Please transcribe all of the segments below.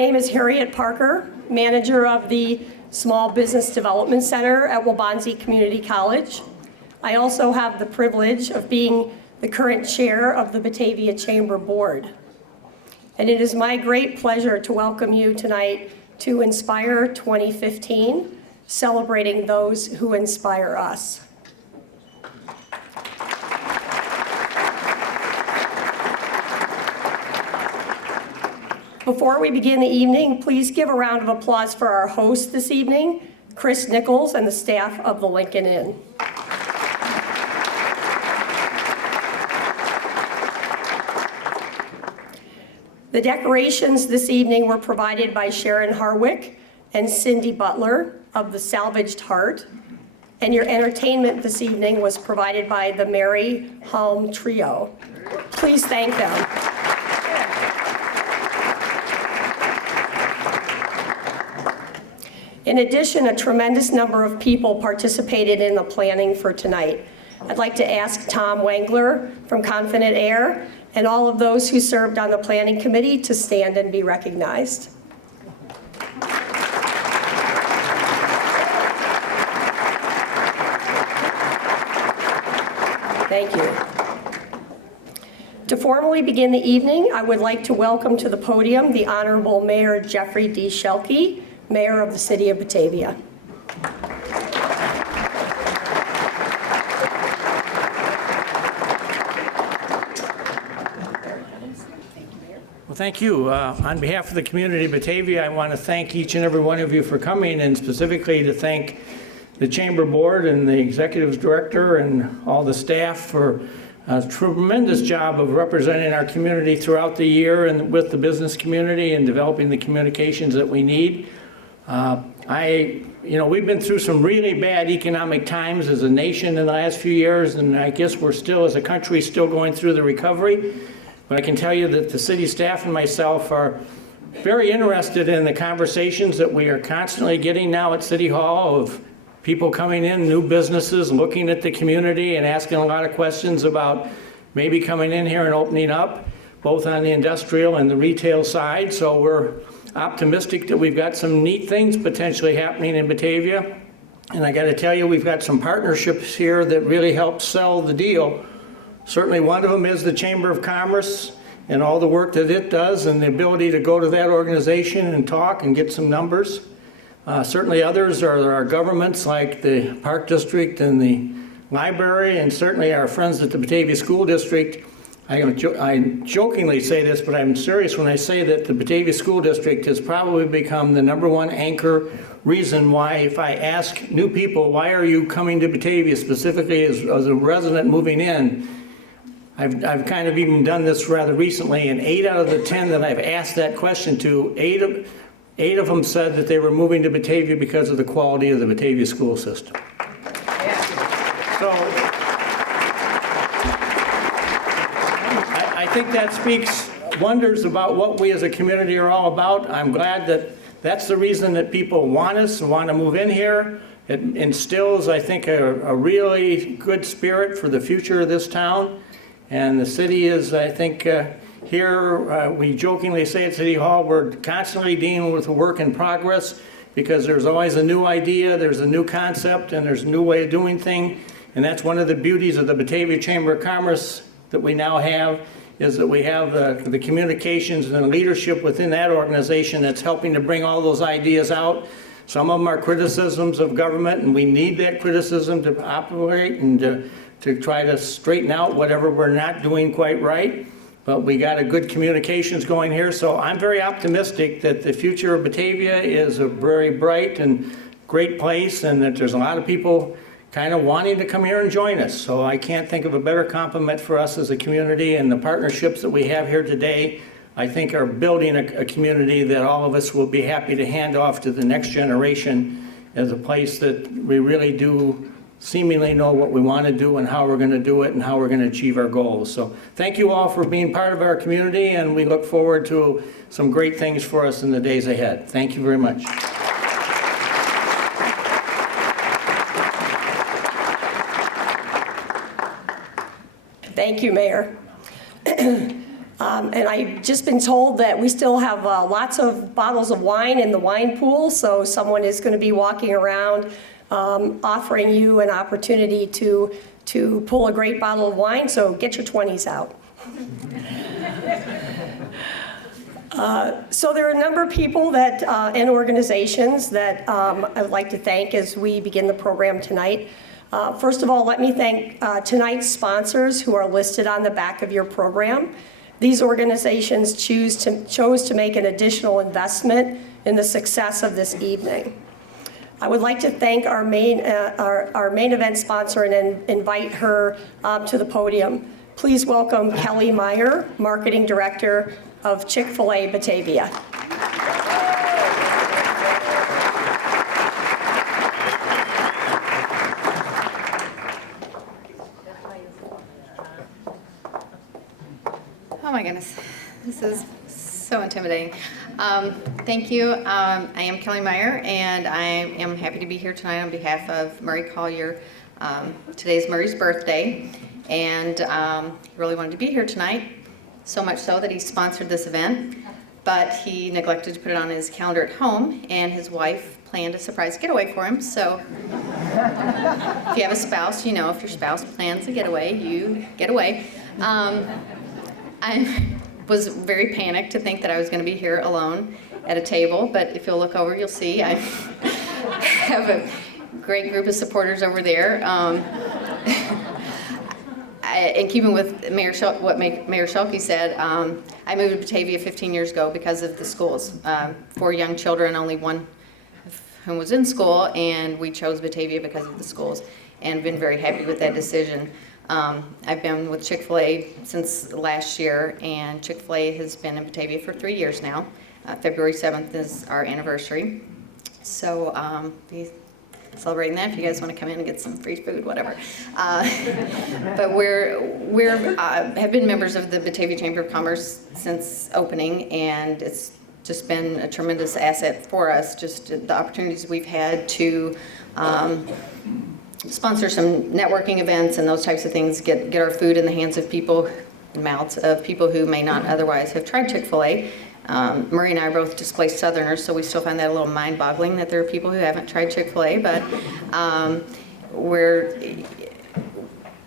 name is Harriet Parker, manager of the Small Business Development Center at Waubonsee Community College. I also have the privilege of being the current chair of the Batavia Chamber Board. And it is my great pleasure to welcome you tonight to Inspire 2015, celebrating those who inspire us. Before we begin the evening, please give a round of applause for our host this evening, Chris Nichols, and the staff of the Lincoln Inn. The decorations this evening were provided by Sharon Harwick and Cindy Butler of the Salvaged Heart, and your entertainment this evening was provided by the Mary Halm Trio. Please thank them. In addition, a tremendous number of people participated in the planning for tonight. I'd like to ask Tom Wengler from Confident Air and all of those who served on the planning committee to stand and be recognized. Thank you. To formally begin the evening, I would like to welcome to the podium the Honorable Mayor Jeffrey D. Shelkey, Mayor of the City of Batavia. Well, thank you. On behalf of the community of Batavia, I want to thank each and every one of you for coming, and specifically to thank the Chamber Board and the Executive Director and all the staff for a tremendous job of representing our community throughout the year and with the business community and developing the communications that we need. We've been through some really bad economic times as a nation in the last few years, and I guess we're still, as a country, still going through the recovery. But I can tell you that the city staff and myself are very interested in the conversations that we are constantly getting now at City Hall of people coming in, new businesses, looking at the community and asking a lot of questions about maybe coming in here and opening up, both on the industrial and the retail side. So we're optimistic that we've got some neat things potentially happening in Batavia. And I got to tell you, we've got some partnerships here that really help sell the deal. Certainly one of them is the Chamber of Commerce and all the work that it does and the ability to go to that organization and talk and get some numbers. Certainly others are our governments like the Park District and the library, and certainly our friends at the Batavia School District. I jokingly say this, but I'm serious when I say that the Batavia School District has probably become the #1 anchor reason why, if I ask new people, why are you coming to Batavia specifically as a resident moving in, I've kind of even done this rather recently, and 8 out of the 10 that I've asked that question to, eight of them said that they were moving to Batavia because of the quality of the Batavia school system. So I think that speaks wonders about what we as a community are all about. I'm glad that that's the reason that people want us and want to move in here. It instills, I think, a really good spirit for the future of this town. And the city is, I think, here, we jokingly say at City Hall, we're constantly dealing with a work in progress because there's always a new idea, there's a new concept, and there's a new way of doing things. And that's one of the beauties of the Batavia Chamber of Commerce that we now have, is that we have the communications and the leadership within that organization that's helping to bring all those ideas out. Some of them are criticisms of government, and we need that criticism to operate and to try to straighten out whatever we're not doing quite right. But we got a good communications going here, so I'm very optimistic that the future of Batavia is a very bright and great place, and that there's a lot of people kind of wanting to come here and join us. So I can't think of a better compliment for us as a community, and the partnerships that we have here today, I think, are building a community that all of us will be happy to hand off to the next generation as a place that we really do seemingly know what we want to do and how we're going to do it and how we're going to achieve our goals. So thank you all for being part of our community, and we look forward to some great things for us in the days ahead. Thank you very much. Thank you, Mayor. And I've just been told that we still have lots of bottles of wine in the wine pool, so someone is going to be walking around offering you an opportunity to pull a great bottle of wine, so get your 20s out. So there are a number of people that, and organizations that I would like to thank as we begin the program tonight. First of all, let me thank tonight's sponsors who are listed on the back of your program. These organizations chose to make an additional investment in the success of this evening. I would like to thank our main event sponsor and invite her to the podium. Please welcome Kelly Meyer, Marketing Director of Chick-fil-A Batavia. Oh my goodness, this is so intimidating. Thank you. I am Kelly Meyer, and I am happy to be here tonight on behalf of Murray Collier. Today's Murray's birthday, and he really wanted to be here tonight, so much so that he sponsored this event, but he neglected to put it on his calendar at home, and his wife planned a surprise getaway for him. So if you have a spouse, you know if your spouse plans a getaway, you get away. I was very panicked to think that I was going to be here alone at a table, but if you'll look over, you'll see I have a great group of supporters over there. In keeping with what Mayor Schelke said, I moved to Batavia 15 years ago because of the schools. 4 young children, only one of whom was in school, and we chose Batavia because of the schools, and been very happy with that decision. I've been with Chick-fil-A since last year, and Chick-fil-A has been in Batavia for 3 years now. February 7th is our anniversary. So be celebrating that if you guys want to come in and get some free food, whatever. But we have been members of the Batavia Chamber of Commerce since opening, and it's just been a tremendous asset for us, just the opportunities we've had to sponsor some networking events and those types of things, get our food in the hands of people, mouths of people who may not otherwise have tried Chick-fil-A. Murray and I are both displaced Southerners, so we still find that a little mind-boggling that there are people who haven't tried Chick-fil-A, but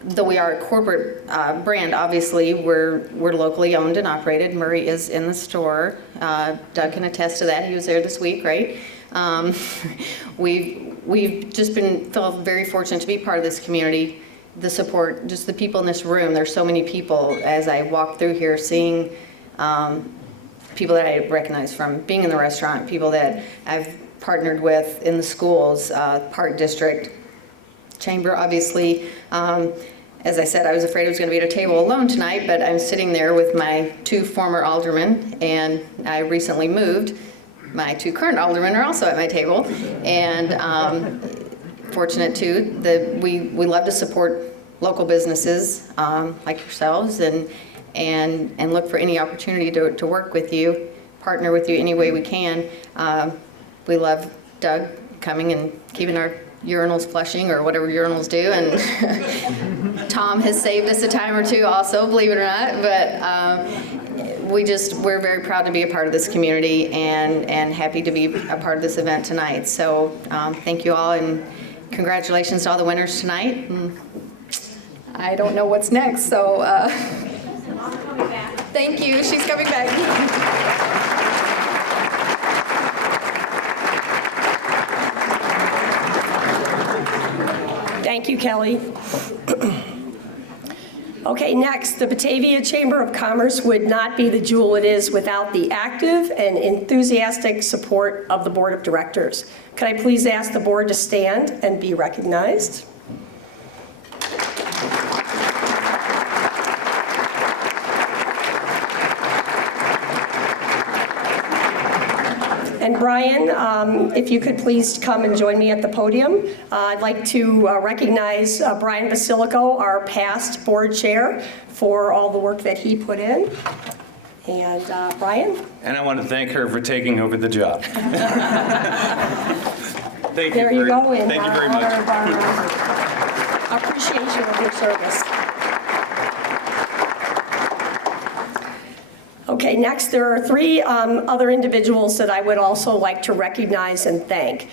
though we are a corporate brand, obviously, we're locally owned and operated. Murray is in the store. Doug can attest to that. He was there this week, right? We've just felt very fortunate to be part of this community. The support, just the people in this room. There's so many people as I walk through here, seeing people that I recognize from being in the restaurant, people that I've partnered with in the schools, Park District, Chamber, obviously. As I said, I was afraid I was going to be at a table alone tonight, but I'm sitting there with my 2 former aldermen, and I recently moved. My 2 current aldermen are also at my table, and fortunate too that we love to support local businesses like yourselves, and look for any opportunity to work with you, partner with you any way we can. We love Doug coming and keeping our urinals flushing, or whatever urinals do, and Tom has saved us a time or two also, believe it or not, but we're very proud to be a part of this community, and happy to be a part of this event tonight. So thank you all, and congratulations to all the winners tonight. And I don't know what's next, so thank you. She's coming back. Thank you, Kelly. Okay, next, the Batavia Chamber of Commerce would not be the jewel it is without the active and enthusiastic support of the Board of Directors. Could I please ask the board to stand and be recognized? And Brian, if you could please come and join me at the podium. I'd like to recognize Brian Basilico, our past board chair, for all the work that he put in. And Brian? And I want to thank her for taking over the job. Thank you. There you go. Thank you very much. Our appreciation of your service. Okay, next there are three other individuals that I would also like to recognize and thank.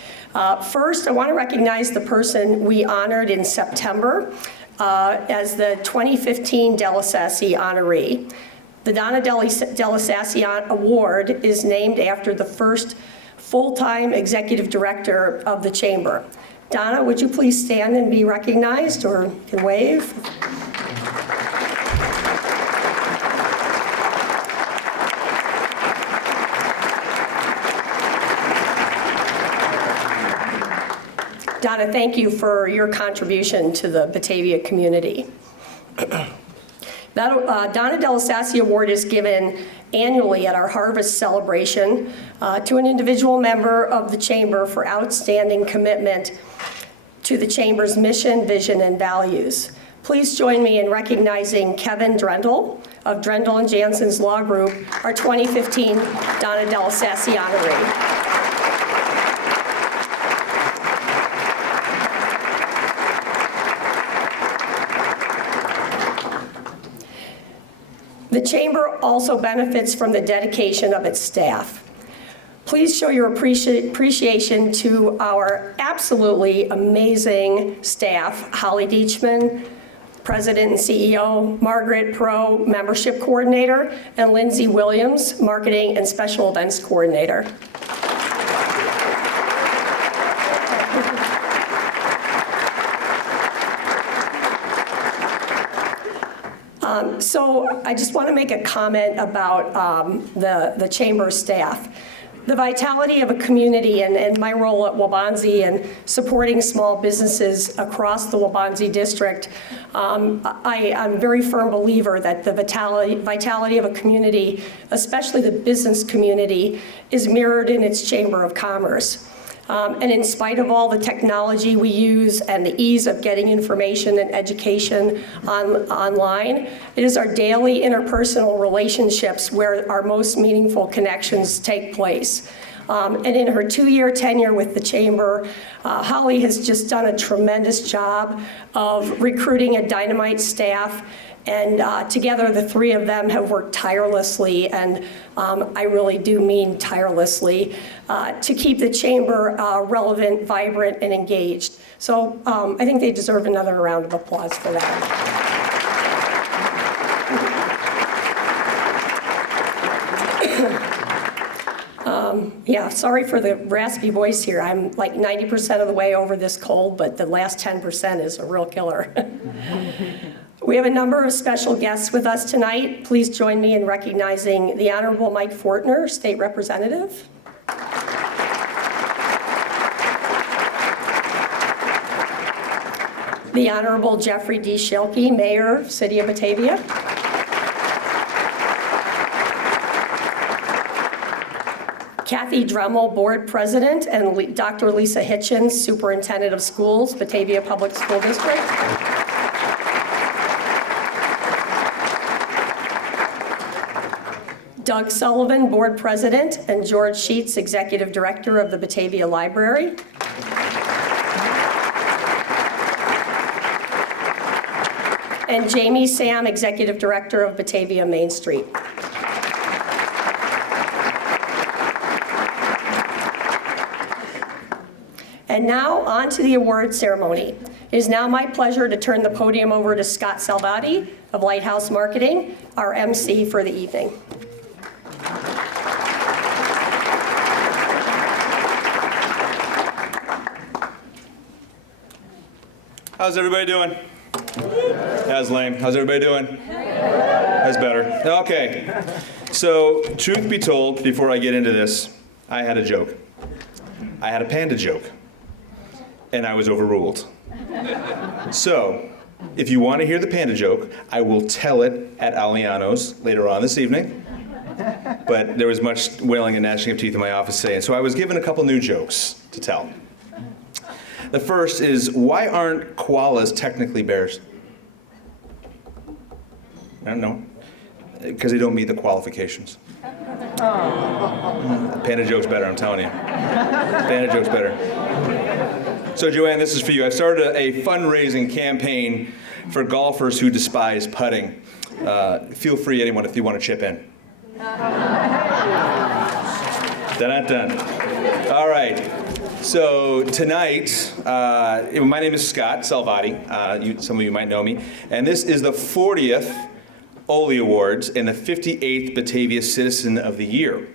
First, I want to recognize the person we honored in September as the 2015 Delasassi honoree. The Donna Delasassi Award is named after the first full-time executive director of the Chamber. Donna, would you please stand and be recognized, or you can wave? Donna, thank you for your contribution to the Batavia community. That Donna Delasassi Award is given annually at our harvest celebration to an individual member of the Chamber for outstanding commitment to the Chamber's mission, vision, and values. Please join me in recognizing Kevin Drendel of Drendel and Jansen's Law Group, our 2015 Donna Delasassi honoree. The Chamber also benefits from the dedication of its staff. Please show your appreciation to our absolutely amazing staff, Holly Deachman, President and CEO, Margaret Perot, Membership Coordinator, and Lindsay Williams, Marketing and Special Events Coordinator. So I just want to make a comment about the Chamber staff. The vitality of a community and my role at Waubonsie and supporting small businesses across the Waubonsie district, I'm a very firm believer that the vitality of a community, especially the business community, is mirrored in its Chamber of Commerce. And in spite of all the technology we use and the ease of getting information and education online, it is our daily interpersonal relationships where our most meaningful connections take place. And in her 2-year tenure with the Chamber, Holly has just done a tremendous job of recruiting a dynamite staff. And together, the three of them have worked tirelessly, and I really do mean tirelessly, to keep the Chamber relevant, vibrant, and engaged. So I think they deserve another round of applause for that. Yeah, sorry for the raspy voice here. I'm like 90% of the way over this cold, but the last 10% is a real killer. We have a number of special guests with us tonight. Please join me in recognizing the Honorable Mike Fortner, State Representative. The Honorable Jeffrey D. Schilke, Mayor, City of Batavia. Kathy Dremel, Board President, and Dr. Lisa Hitchens, Superintendent of Schools, Batavia Public School District. Doug Sullivan, Board President, and George Sheets, Executive Director of the Batavia Library. And Jamie Sam, Executive Director of Batavia Main Street. And now, on to the award ceremony. It is now my pleasure to turn the podium over to Scott Salvati of Lighthouse Marketing, our MC for the evening. How's everybody doing? That's lame. How's everybody doing? That's better. Okay. So, truth be told, before I get into this, I had a joke. I had a panda joke. And I was overruled. So, if you want to hear the panda joke, I will tell it at Aliano's later on this evening. But there was much wailing and gnashing of teeth in my office today, and so I was given a couple new jokes to tell. The first is, why aren't koalas technically bears? I don't know. Because they don't meet the qualifications. Panda joke's better, I'm telling you. Panda joke's better. So Joanne, this is for you. I've started a fundraising campaign for golfers who despise putting. Feel free, anyone, if you want to chip in. Dun-dun-dun. All right. So tonight, my name is Scott Salvati. Some of you might know me. And this is the 40th Ole Awards and the 58th Batavia Citizen of the Year.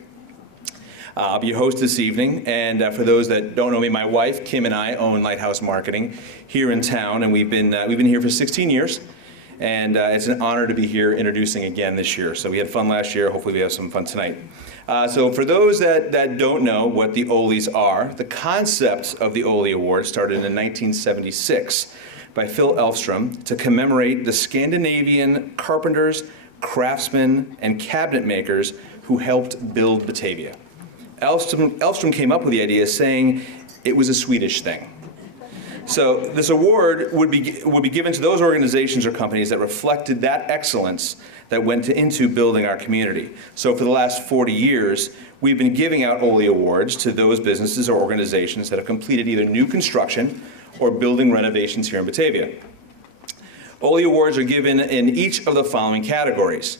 I'll be your host this evening, and for those that don't know me, my wife, Kim, and I own Lighthouse Marketing here in town, and we've been here for 16 years, and it's an honor to be here introducing again this year. So we had fun last year, hopefully we have some fun tonight. So for those that don't know what the Oles are, the concept of the Ole Award started in 1976 by Phil Elfstrom to commemorate the Scandinavian carpenters, craftsmen, and cabinet makers who helped build Batavia. Elfstrom came up with the idea saying it was a Swedish thing. So this award would be given to those organizations or companies that reflected that excellence that went into building our community. So for the last 40 years, we've been giving out Ole Awards to those businesses or organizations that have completed either new construction or building renovations here in Batavia. Ole Awards are given in each of the following categories: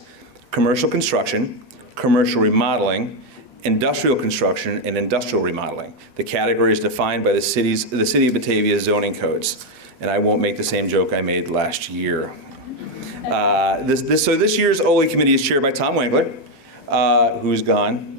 commercial construction, commercial remodeling, industrial construction, and industrial remodeling. The category is defined by the City of Batavia zoning codes. And I won't make the same joke I made last year. So this year's Ole Committee is chaired by Tom Wengler, who's gone.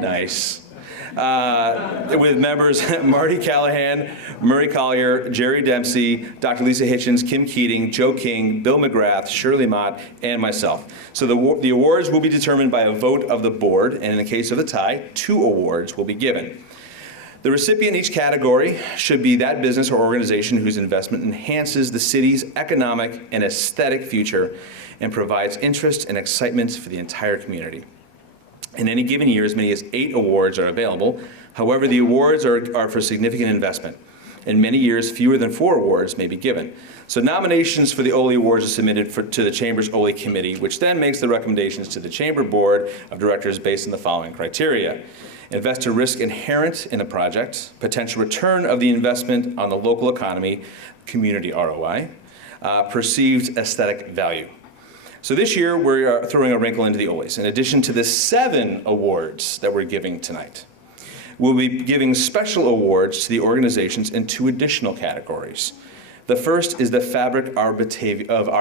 Nice. With members Marty Callahan, Murray Collier, Jerry Dempsey, Dr. Lisa Hitchens, Kim Keating, Joe King, Bill McGrath, Shirley Mott, and myself. So the awards will be determined by a vote of the board, and in the case of the tie, 2 awards will be given. The recipient in each category should be that business or organization whose investment enhances the city's economic and aesthetic future and provides interest and excitement for the entire community. In any given year, as many as 8 awards are available. However, the awards are for significant investment. In many years, fewer than 4 awards may be given. So nominations for the Ole Awards are submitted to the Chamber's Ole Committee, which then makes the recommendations to the Chamber Board of Directors based on the following criteria: investor risk inherent in the project, potential return of the investment on the local economy, community ROI, perceived aesthetic value. So this year, we're throwing a wrinkle into the Oles. In addition to the 7 awards that we're giving tonight, we'll be giving special awards to the organizations in 2 additional categories. The first is the Fabric of Our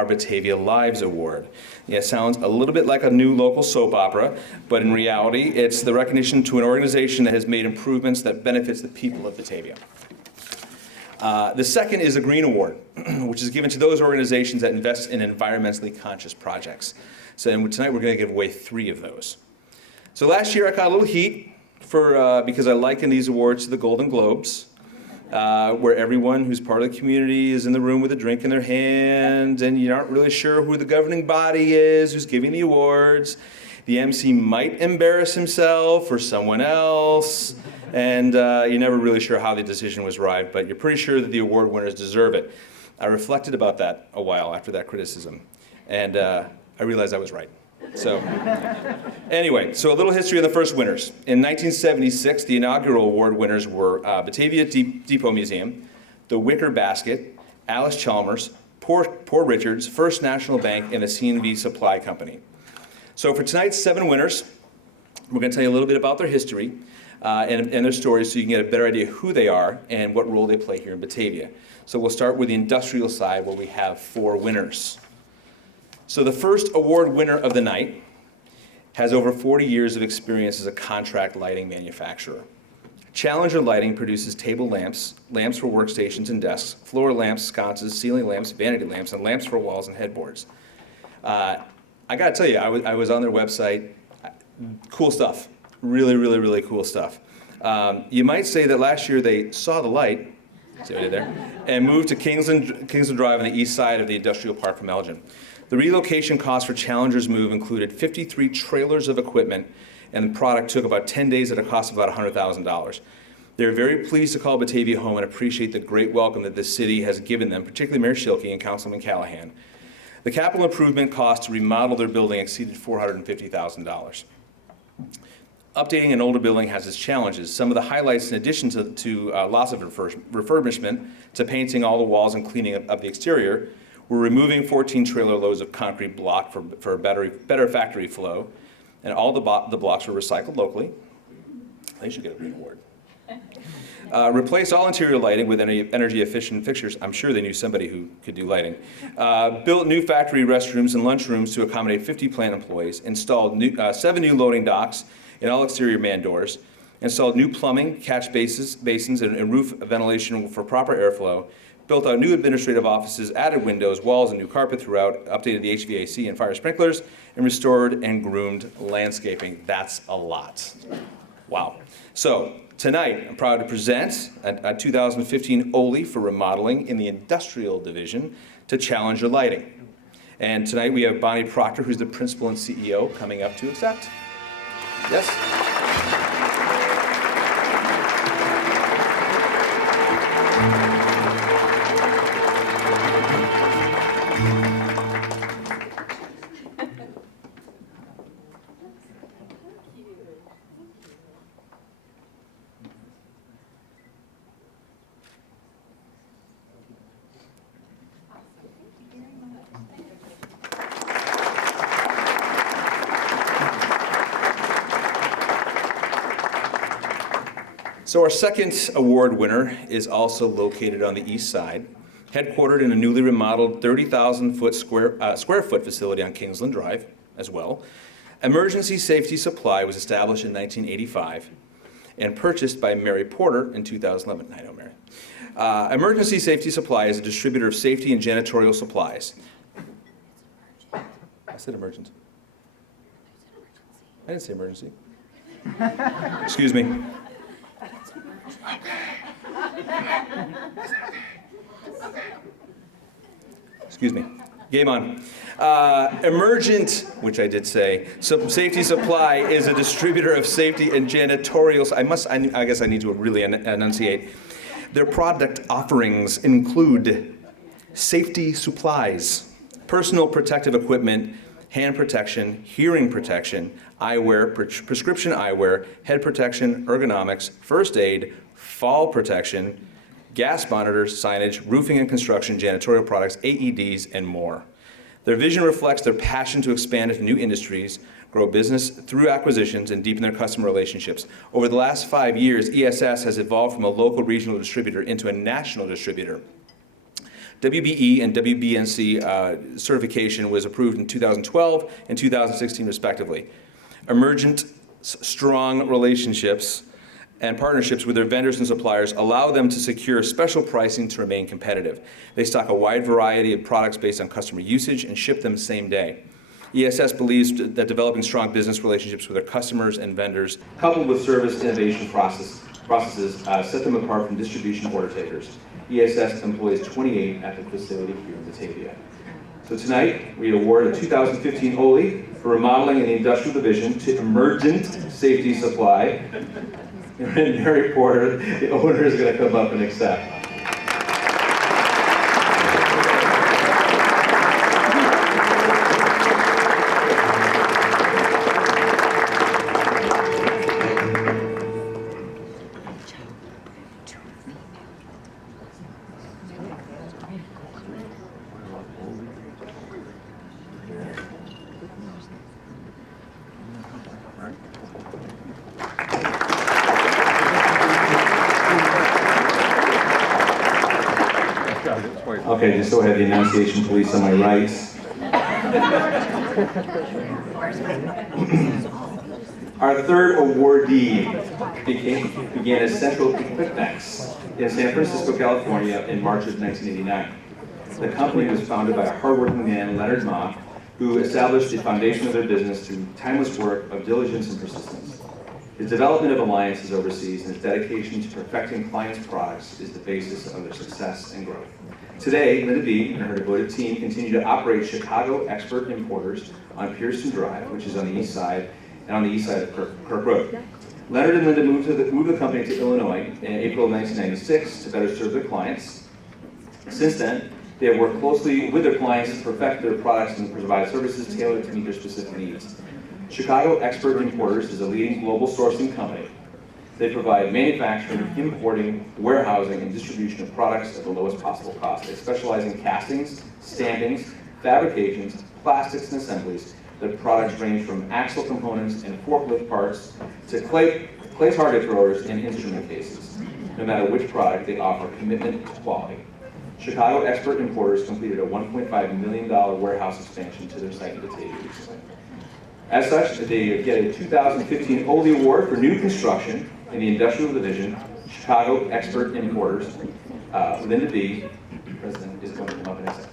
Batavia Lives Award. Yeah, it sounds a little bit like a new local soap opera, but in reality, it's the recognition to an organization that has made improvements that benefits the people of Batavia. The second is a Green Award, which is given to those organizations that invest in environmentally conscious projects. So tonight we're going to give away 3 of those. So last year I got a little heat because I likened these awards to the Golden Globes, where everyone who's part of the community is in the room with a drink in their hand, and you aren't really sure who the governing body is who's giving the awards. The MC might embarrass himself or someone else, and you're never really sure how the decision was arrived, but you're pretty sure that the award winners deserve it. I reflected about that a while after that criticism, and I realized I was right. So anyway, so a little history of the first winners. In 1976, the inaugural award winners were Batavia Depot Museum, the Wicker Basket, Alice Chalmers, Poor Richards, First National Bank, and the C&V Supply Company. So for tonight's 7 winners, we're going to tell you a little bit about their history and their stories so you can get a better idea who they are and what role they play here in Batavia. So we'll start with the industrial side, where we have 4 winners. So the first award winner of the night has over 40 years of experience as a contract lighting manufacturer. Challenger Lighting produces table lamps, lamps for workstations and desks, floor lamps, sconces, ceiling lamps, vanity lamps, and lamps for walls and headboards. I gotta tell you, I was on their website. Cool stuff. Really, really, really cool stuff. You might say that last year they saw the light, see what I did there, and moved to Kingsland Drive on the east side of the industrial park from Elgin. The relocation cost for Challenger's move included 53 trailers of equipment, and the product took about 10 days at a cost of about $100,000. They're very pleased to call Batavia home and appreciate the great welcome that the city has given them, particularly Mayor Schilke and Councilman Callahan. The capital improvement cost to remodel their building exceeded $450,000. Updating an older building has its challenges. Some of the highlights, in addition to lots of refurbishment, to painting all the walls and cleaning up the exterior, We're removing 14 trailer loads of concrete block for better factory flow, and all the blocks were recycled locally. They should get a green award. Replace all interior lighting with energy-efficient fixtures. I'm sure they knew somebody who could do lighting. Built new factory restrooms and lunchrooms to accommodate 50 plant employees. Installed 7 new loading docks and all exterior man doors. Installed new plumbing, catch basins, and roof ventilation for proper airflow. Built out new administrative offices, added windows, walls, and new carpet throughout. Updated the HVAC and fire sprinklers, and restored and groomed landscaping. That's a lot. Wow. So, tonight, I'm proud to present a 2015 OLE for remodeling in the industrial division to challenge your lighting. And tonight we have Bonnie Proctor, who's the principal and CEO, coming up to accept. Yes? So our second award winner is also located on the east side, headquartered in a newly remodeled 30,000 square foot facility on Kingsland Drive as well. Emergency Safety Supply was established in 1985 and purchased by Mary Porter in 2011. I know Mary. Emergency Safety Supply is a distributor of safety and janitorial supplies. I said emergency. I didn't say emergency. Excuse me. Excuse me. Game on. Emergent, which I did say, Safety Supply is a distributor of safety and janitorial. I guess I need to really enunciate. Their product offerings include safety supplies, personal protective equipment, hand protection, hearing protection, eyewear, prescription eyewear, head protection, ergonomics, first aid, fall protection, gas monitors, signage, roofing and construction, janitorial products, AEDs, and more. Their vision reflects their passion to expand into new industries, grow business through acquisitions, and deepen their customer relationships. Over the last 5 years, ESS has evolved from a local regional distributor into a national distributor. WBE and WBNC certification was approved in 2012 and 2016 respectively. Emergent, strong relationships and partnerships with their vendors and suppliers allow them to secure special pricing to remain competitive. They stock a wide variety of products based on customer usage and ship them same day. ESS believes that developing strong business relationships with their customers and vendors, coupled with service innovation processes, set them apart from distribution order takers. ESS employs 28 at the facility here in Batavia. So tonight, we award a 2015 OLE for remodeling in the industrial division to Emergent Safety Supply. And Mary Porter, the owner, is going to come up and accept. Okay, just so I have the enunciation police on my right. Our third awardee began as Central Equipmex in San Francisco, California in March of 1989. The company was founded by a hardworking man, Leonard Ma, who established the foundation of their business through timeless work of diligence and persistence. His development of alliances overseas and his dedication to perfecting clients' products is the basis of their success and growth. Today, Linda B. and her devoted team continue to operate Chicago Expert Importers on Pearson Drive, which is on the east side, and on the east side of Kirk Road. Leonard and Linda moved the company to Illinois in April of 1996 to better serve their clients. Since then, they have worked closely with their clients to perfect their products and provide services tailored to meet their specific needs. Chicago Expert Importers is a leading global sourcing company They provide manufacturing, importing, warehousing, and distribution of products at the lowest possible cost. They specialize in castings, stampings, fabrications, plastics, and assemblies. Their products range from axle components and forklift parts to clay target throwers and instrument cases. No matter which product, they offer commitment to quality. Chicago Expert Importers completed a $1.5 million warehouse expansion to their site in Batavia recently. As such, they get a 2015 Oldie Award for new construction in the Industrial Division, Chicago Expert Importers. Linda B., President, is going to come up and accept.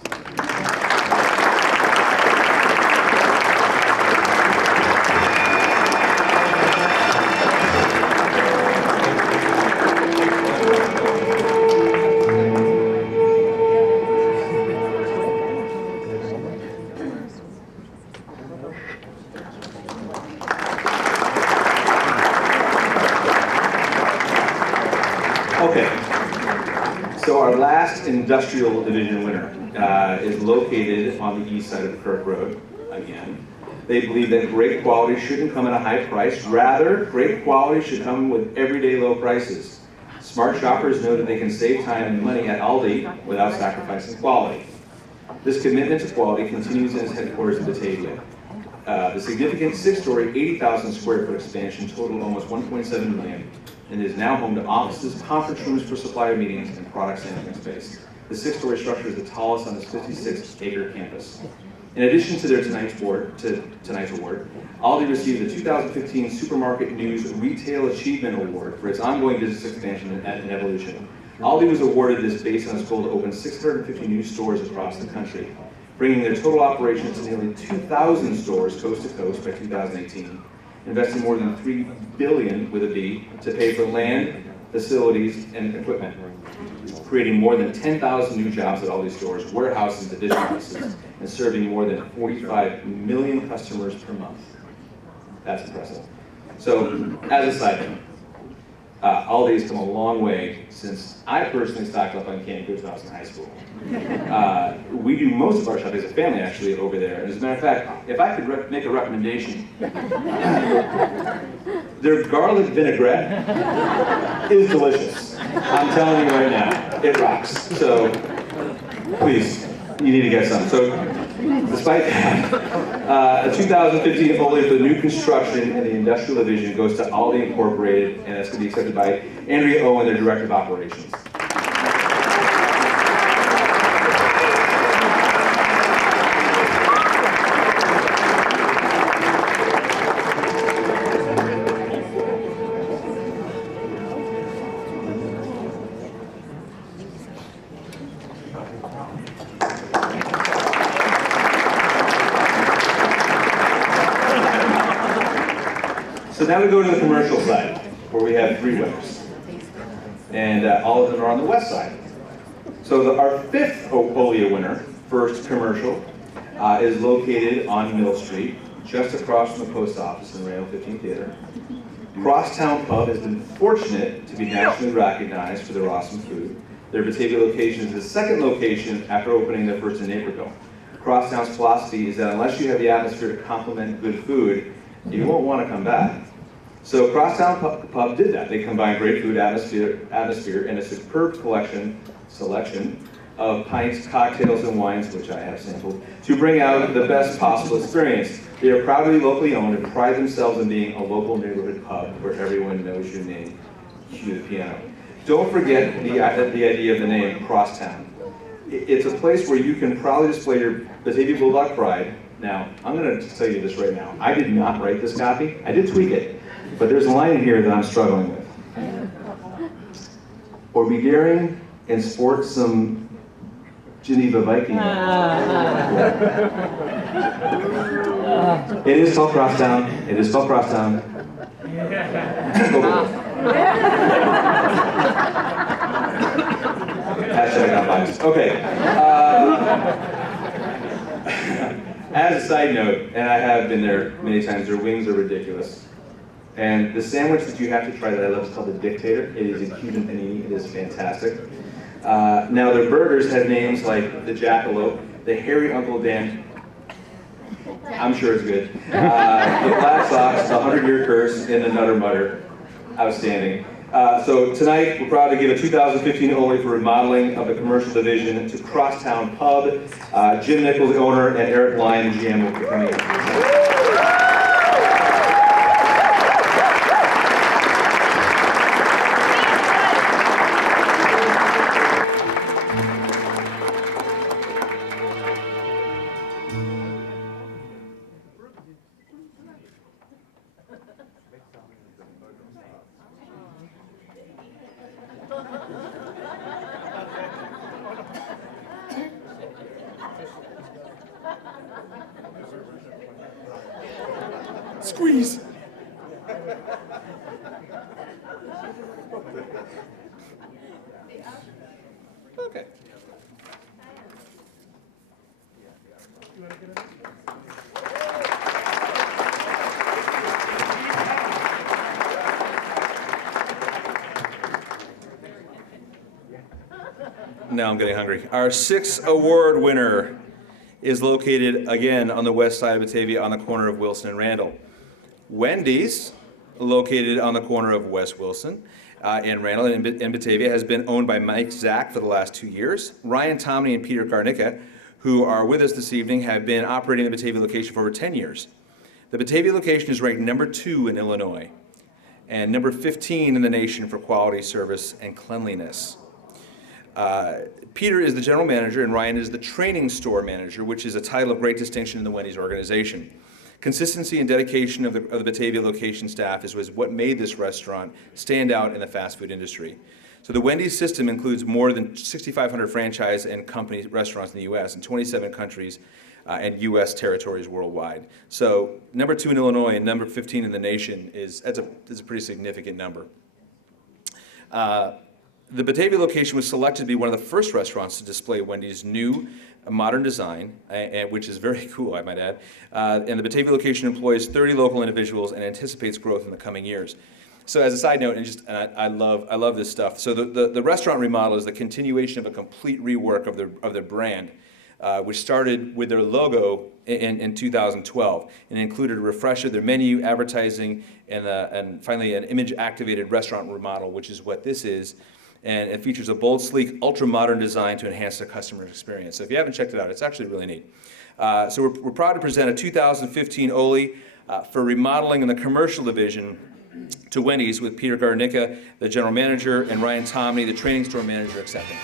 Okay, so our last Industrial Division winner is located on the east side of the Kirk Road, again. They believe that great quality shouldn't come at a high price. Rather, great quality should come with everyday low prices. Smart shoppers know that they can save time and money at Aldi without sacrificing quality. This commitment to quality continues in its headquarters in Batavia. The significant six-story, 80,000 square foot expansion totaled almost $1.7 million and is now home to offices, conference rooms for supplier meetings, and product sampling space. The six-story structure is the tallest on this 56-acre campus. In addition to their tonight's award, Aldi received the 2015 Supermarket News Retail Achievement Award for its ongoing business expansion and evolution. Aldi was awarded this based on its goal to open 650 new stores across the country, bringing their total operations to nearly 2,000 stores coast to coast by 2018, investing more than $3 billion with a B to pay for land, facilities, and equipment, creating more than 10,000 new jobs at all these stores, warehouses, division offices, and serving more than 45 million customers per month. That's impressive. So, as a side note, Aldi has come a long way since I personally stocked up on canned goods when I was in high school. We do most of our shopping as a family, actually, over there. And as a matter of fact, if I could make a recommendation, their garlic vinaigrette is delicious. I'm telling you right now, it rocks. So, please, you need to get some. So, despite that, a 2015 Foley for the new construction in the Industrial Division goes to Aldi Incorporated, and that's going to be accepted by Andrea Owen, their Director of Operations. So now we go to the commercial side, where we have three winners. And all of them are on the west side. So our fifth Olia winner, first commercial, is located on Mill Street, just across from the post office in Rail 15 Theater. Crosstown Pub has been fortunate to be nationally recognized for their awesome food. Their Batavia location is the second location after opening their first in Naperville. Crosstown's philosophy is that unless you have the atmosphere to complement good food, you won't want to come back. So Crosstown Pub did that. They combined great food, atmosphere, and a superb selection of pints, cocktails, and wines, which I have sampled, to bring out the best possible experience. They are proudly locally owned and pride themselves on being a local neighborhood pub where everyone knows your name. Cue the piano. Don't forget the idea of the name, Crosstown. It's a place where you can proudly display your Batavia Bulldog pride. Now, I'm going to tell you this right now. I did not write this copy. I did tweak it. But there's a line in here that I'm struggling with. Or be daring and sport some Geneva Viking. It is called Crosstown. It is called Crosstown. Hashtag not biased. Okay. As a side note, and I have been there many times, their wings are ridiculous. And the sandwich that you have to try that I love is called the Dictator. It is a Cuban panini. It is fantastic. Now their burgers have names like the Jackalope, the Hairy Uncle Dan. I'm sure it's good. The Black Sox, the 100-Year Curse, and the Nutter Mutter. Outstanding. So tonight, we're proud to give a 2015 only for remodeling of the commercial division to Crosstown Pub. Jim Nichols, the owner, and Eric Lyon, GM, will be coming in. Squeeze. Okay. Now I'm getting hungry. Our 6th award winner is located again on the west side of Batavia on the corner of Wilson and Randall. Wendy's, located on the corner of West Wilson and Randall in Batavia, has been owned by Mike Zach for the last 2 years. Ryan Tomney and Peter Garnicka, who are with us this evening, have been operating the Batavia location for over 10 years. The Batavia location is ranked number 2 in Illinois and number 15 in the nation for quality, service, and cleanliness. Peter is the general manager and Ryan is the training store manager, which is a title of great distinction in the Wendy's organization. Consistency and dedication of the Batavia location staff is what made this restaurant stand out in the fast food industry. So the Wendy's system includes more than 6,500 franchise and company restaurants in the U.S. and 27 countries and U.S. territories worldwide. So number 2 in Illinois and number 15 in the nation is a pretty significant number. The Batavia location was selected to be one of the first restaurants to display Wendy's new modern design, which is very cool, I might add. And the Batavia location employs 30 local individuals and anticipates growth in the coming years. So as a side note, I love this stuff. So the restaurant remodel is the continuation of a complete rework of their brand, which started with their logo in 2012 and included a refresh of their menu, advertising, and finally an image-activated restaurant remodel, which is what this is. And it features a bold, sleek, ultra-modern design to enhance the customer experience. So if you haven't checked it out, it's actually really neat. So we're proud to present a 2015 Ole for remodeling in the commercial division to Wendy's with Peter Garnicka, the general manager, and Ryan Tomney, the training store manager, accepting.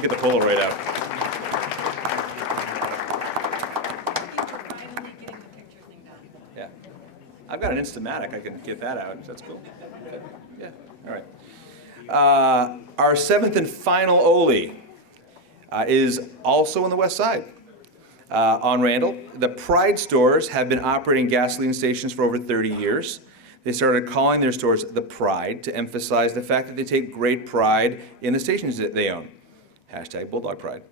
Get the Polaroid out. Yeah. I've got an Instamatic. I can get that out. That's cool. Okay. Yeah. All right. Our 7th and final Ole is also on the west side. On Randall, the Pride stores have been operating gasoline stations for over 30 years. They started calling their stores the Pride to emphasize the fact that they take great pride in the stations that they own. Hashtag Bulldog Pride.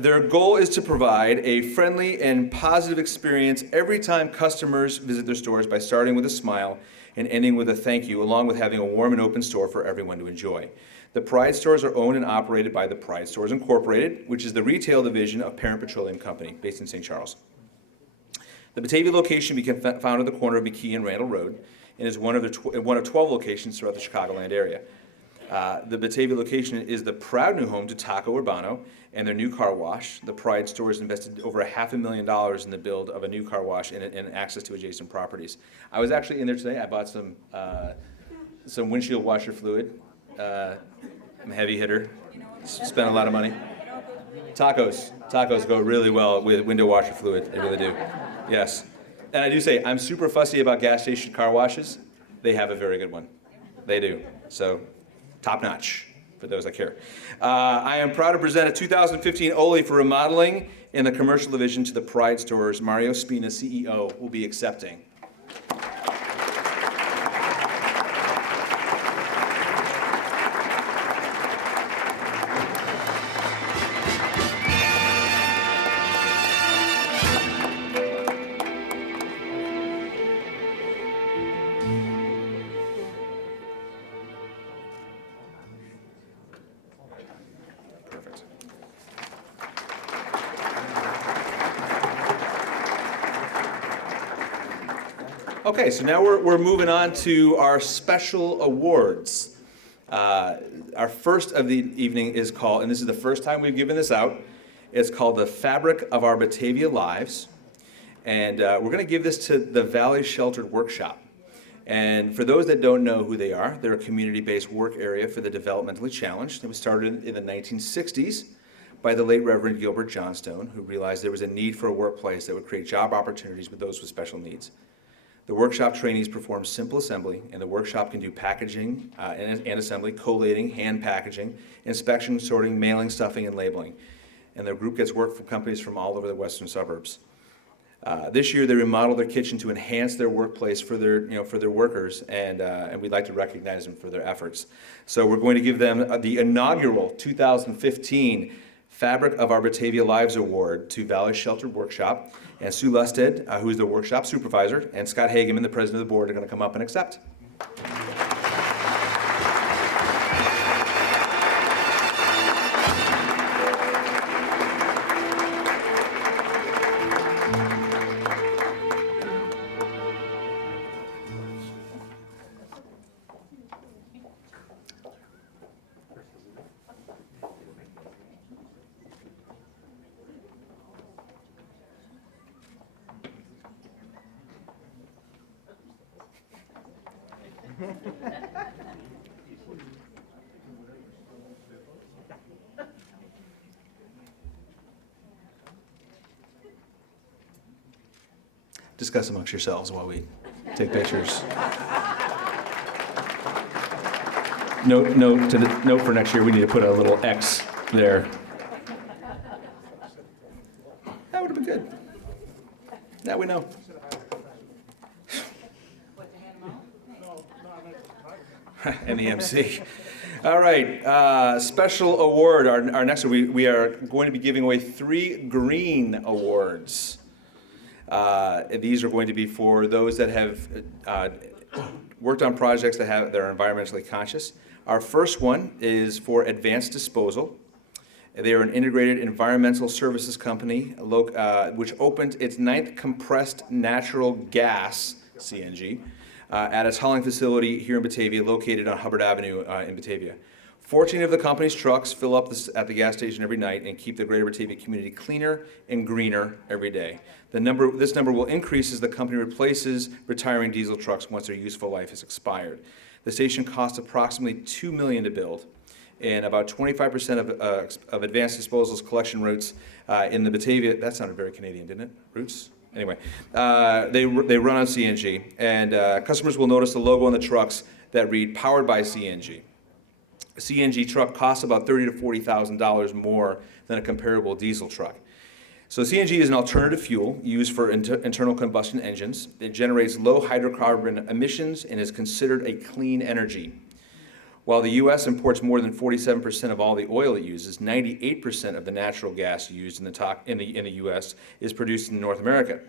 Their goal is to provide a friendly and positive experience every time customers visit their stores by starting with a smile and ending with a thank you, along with having a warm and open store for everyone to enjoy. The Pride stores are owned and operated by the Pride Stores Incorporated, which is the retail division of Parent Petroleum Company, based in St. Charles. The Batavia location became found at the corner of McKee and Randall Road and is one of 12 locations throughout the Chicagoland area. The Batavia location is the proud new home to Taco Urbano and their new car wash. The Pride stores invested over $500,000 in the build of a new car wash and access to adjacent properties. I was actually in there today. I bought some windshield washer fluid. I'm a heavy hitter. Spent a lot of money. Tacos go really well with window washer fluid. They really do. Yes. And I do say, I'm super fussy about gas station car washes. They have a very good one. They do. So, top notch for those that care. I am proud to present a 2015 Ole for remodeling in the commercial division to the Pride stores. Mario Spina, CEO, will be accepting. Okay, so now we're moving on to our special awards. Our first of the evening is called, and this is the first time we've given this out, it's called the Fabric of Our Batavia Lives. And we're going to give this to the Valley Sheltered Workshop. And for those that don't know who they are, they're a community-based work area for the developmentally challenged. It was started in the 1960s by the late Reverend Gilbert Johnstone, who realized there was a need for a workplace that would create job opportunities with those with special needs. The workshop trainees perform simple assembly, and the workshop can do packaging and assembly, collating, hand packaging, inspection, sorting, mailing, stuffing, and labeling. And their group gets work from companies from all over the western suburbs. This year, they remodeled their kitchen to enhance their workplace for their workers, and we'd like to recognize them for their efforts. So we're going to give them the inaugural 2015 Fabric of Our Batavia Lives Award to Valley Sheltered Workshop, and Sue Lusted, who is the workshop supervisor, and Scott Hageman, the president of the board, are going to come up and accept. Discuss amongst yourselves while we take pictures. Note for next year, we need to put a little X there. That would have been good. Now we know. And the MC. All right, special award. Our next one, we are going to be giving away 3 green awards. These are going to be for those that have worked on projects that are environmentally conscious. Our first one is for Advanced Disposal. They are an integrated environmental services company which opened its 9th compressed natural gas, CNG, at its hauling facility here in Batavia, located on Hubbard Avenue in Batavia. 14 of the company's trucks fill up at the gas station every night and keep the greater Batavia community cleaner and greener every day. This number will increase as the company replaces retiring diesel trucks once their useful life has expired. The station costs approximately $2 million to build, and about 25% of Advanced Disposal's collection routes in the Batavia, that sounded very Canadian, didn't it? Routes? Anyway, they run on CNG, and customers will notice the logo on the trucks that read "Powered by CNG." A CNG truck costs about $30,000 to $40,000 more than a comparable diesel truck. So CNG is an alternative fuel used for internal combustion engines. It generates low hydrocarbon emissions and is considered a clean energy. While the U.S. imports more than 47% of all the oil it uses, 98% of the natural gas used in the U.S. is produced in North America.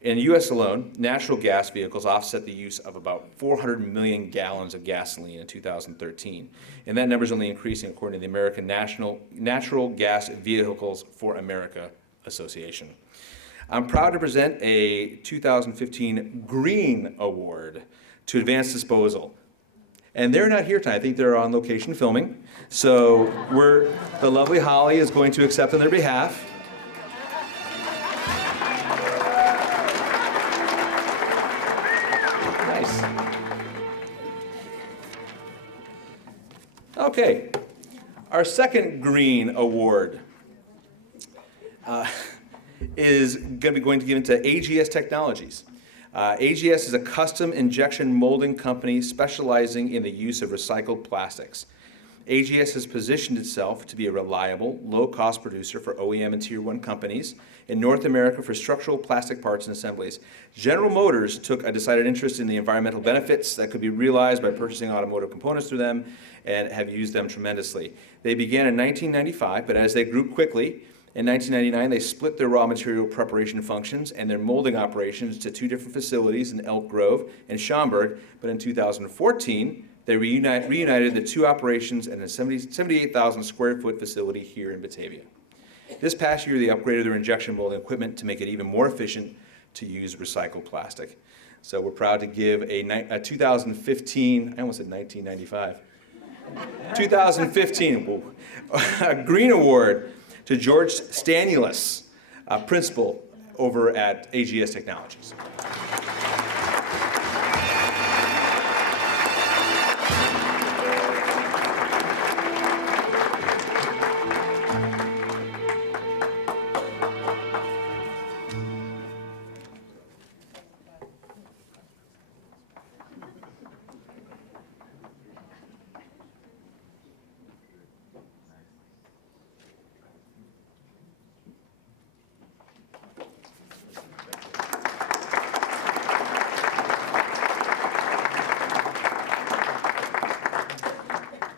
In the U.S. alone, natural gas vehicles offset the use of about 400 million gallons of gasoline in 2013. And that number is only increasing according to the American Natural Gas Vehicles for America Association. I'm proud to present a 2015 Green Award to Advanced Disposal. And they're not here tonight. I think they're on location filming. So the lovely Holly is going to accept on their behalf. Nice. Okay. Our second Green Award is going to give it to AGS Technologies. AGS is a custom injection molding company specializing in the use of recycled plastics. AGS has positioned itself to be a reliable, low-cost producer for OEM and Tier 1 companies in North America for structural plastic parts and assemblies. General Motors took a decided interest in the environmental benefits that could be realized by purchasing automotive components through them and have used them tremendously. They began in 1995, but as they grew quickly, in 1999, they split their raw material preparation functions and their molding operations to 2 different facilities in Elk Grove and Schaumburg, but in 2014, they reunited the 2 operations in a 78,000 square foot facility here in Batavia. This past year, they upgraded their injection molding equipment to make it even more efficient to use recycled plastic. So we're proud to give a 2015, I almost said 1995, 2015 whoa, a Green Award to George Stanulis, principal over at AGS Technologies.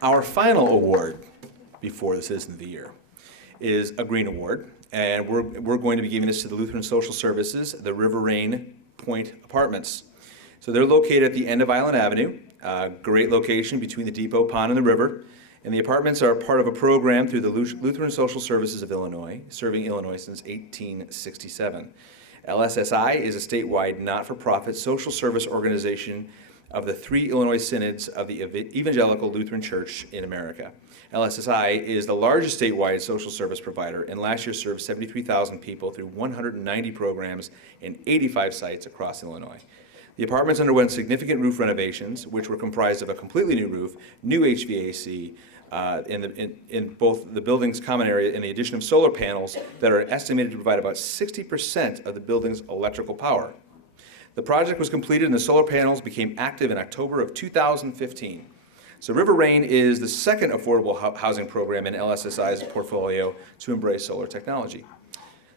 Our final award before the Citizen of the Year is a Green Award, and we're going to be giving this to the Lutheran Social Services, the River Rain Point Apartments. So they're located at the end of Island Avenue, a great location between the depot pond and the river, and the apartments are part of a program through the Lutheran Social Services of Illinois, serving Illinois since 1867. LSSI is a statewide not-for-profit social service organization of the 3 Illinois synods of the Evangelical Lutheran Church in America. LSSI is the largest statewide social service provider, and last year served 73,000 people through 190 programs in 85 sites across Illinois. The apartments underwent significant roof renovations, which were comprised of a completely new roof, new HVAC, in both the building's common area and the addition of solar panels that are estimated to provide about 60% of the building's electrical power. The project was completed and the solar panels became active in October of 2015. So River Rain is the second affordable housing program in LSSI's portfolio to embrace solar technology.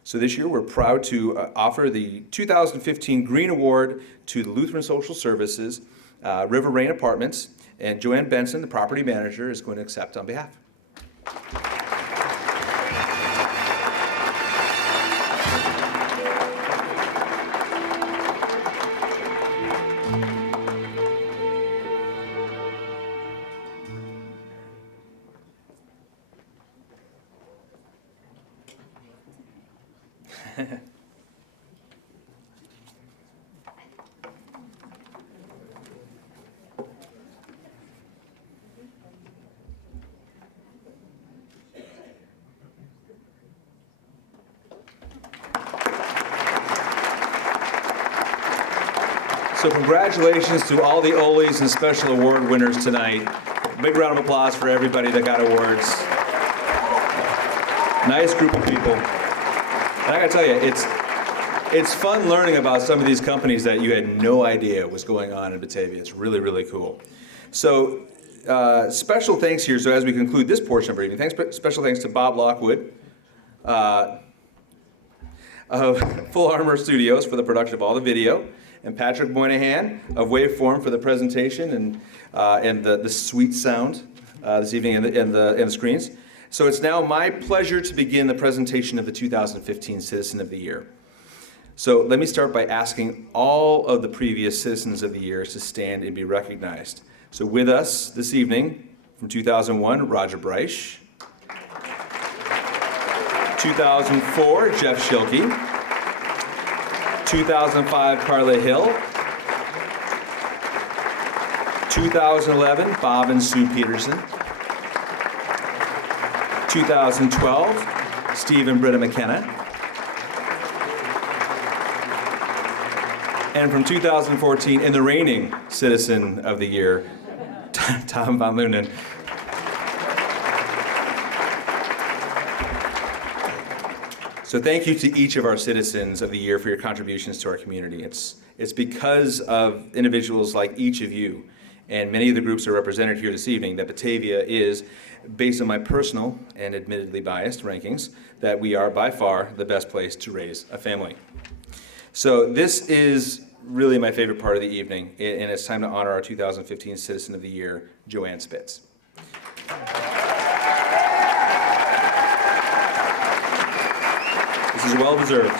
So this year we're proud to offer the 2015 Green Award to the Lutheran Social Services, River Rain Apartments, and Joanne Benson, the property manager, is going to accept on behalf. So congratulations to all the Olies and special award winners tonight. Big round of applause for everybody that got awards. Nice group of people. And I gotta tell you, it's fun learning about some of these companies that you had no idea was going on in Batavia. It's really, really cool. So special thanks here, so as we conclude this portion of our evening, special thanks to Bob Lockwood of Full Armor Studios for the production of all the video, and Patrick Moynihan of Waveform for the presentation and the sweet sound this evening and the screens. So it's now my pleasure to begin the presentation of the 2015 Citizen of the Year. So let me start by asking all of the previous Citizens of the Year to stand and be recognized. So with us this evening, from 2001, Roger Breisch. 2004, Jeff Schilke. 2005, Carla Hill. 2011, Bob and Sue Peterson. 2012, Steve and Britta McKenna. And from 2014, in the reigning Citizen of the Year, Tom Van Lunen. So thank you to each of our Citizens of the Year for your contributions to our community. It's because of individuals like each of you and many of the groups that are represented here this evening that Batavia is, based on my personal and admittedly biased rankings, that we are by far the best place to raise a family. So this is really my favorite part of the evening, and it's time to honor our 2015 Citizen of the Year, Joanne Spitz. This is well deserved.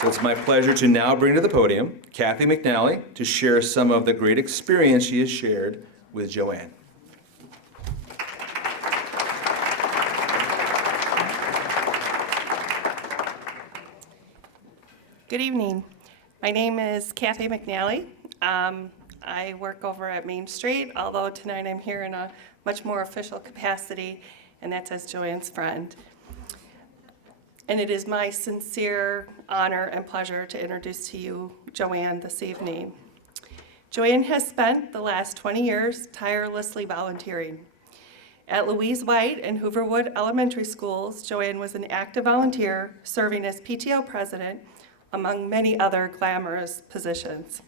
So it's my pleasure to now bring to the podium Kathy McNally to share some of the great experience she has shared with Joanne. Good evening. My name is Kathy McNally. I work over at Main Street, although tonight I'm here in a much more official capacity, and that's as Joanne's friend. And it is my sincere honor and pleasure to introduce to you Joanne this evening. Joanne has spent the last 20 years tirelessly volunteering. At Louise White and Hooverwood Elementary Schools, Joanne was an active volunteer serving as PTO president, among many other glamorous positions.